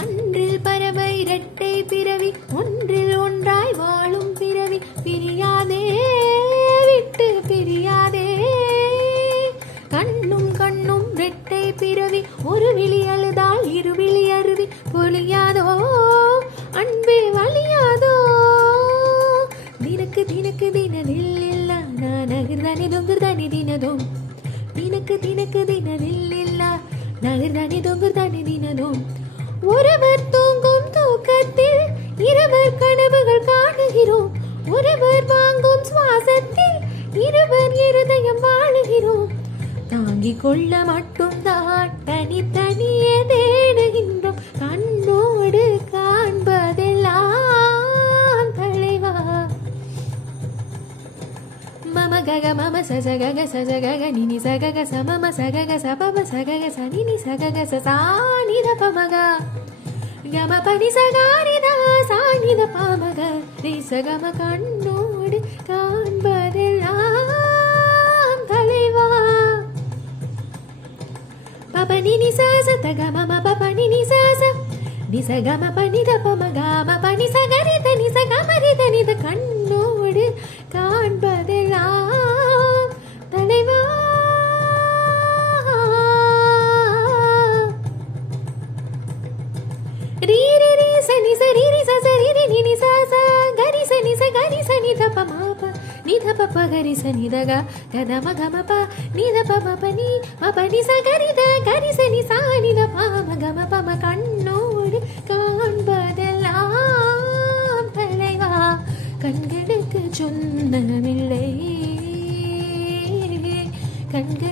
அன்றில் பறவை இரட்டை பிறவி, ஒன்றில் ஒன்றாய் வாழும் பிறவி. பிரியாதே விட்டு பிரியாதே, கண்ணும் கண்ணும் இரட்டை பிறவி. ஒரு விழி அழுதால் இருவிழி அருவி பொழியாதோ அன்பே வழியாதோ. தினக்கு தினக்கு தினதில் இல்ல நான் நகர்தானே தொங்குதானே தினதும். தினக்கு தினக்கு தினதில் இல்ல நகர்தானே தொங்குதானே தினதும். ஒருவர் தூங்கும் தூக்கத்தில் இருவர் கனவுகள் காணுகிறோம். ஒருவர் வாங்கும் சுவாசத்தில் இருவர் இருதயம் வாழுகிறோம். தாங்கிக் கொள்ள மட்டும்தான் தனித்தனியே தேடுகின்றோம். கண்ணோடு காண்பதெல்லாம் தலைவா. மம கக மம சசகக சசகக நினி சகக சமம சகக சபம சகக சனினி சகக சசானித பமக கம பனி சகாரித சானித பமக ரிசகம. கண்ணோடு காண்பதெல்லாம் தலைவா. பபனி நிசாச தகமம பபனி நிசாச நிசகம பனித பமகம பனி சகரித நிசகமரித நித. கண்ணோடு காண்பதெல்லாம் தலைவா. ரீரி ரீ சனி சரி ரி சரி ரி நி ச ச கரி சனி ச கரி சனி த ப ம ப நி த ப ப கரி சனி த க க த ம க ம ப நி த ப ம ப நி ம ப நி ச கரி த கரி சனி ச நி த ப ம க ம ப ம. கண்ணோடு காண்பதெல்லாம் தலைவா. கண்களுக்கு சொன்னமில்லை கண்கள்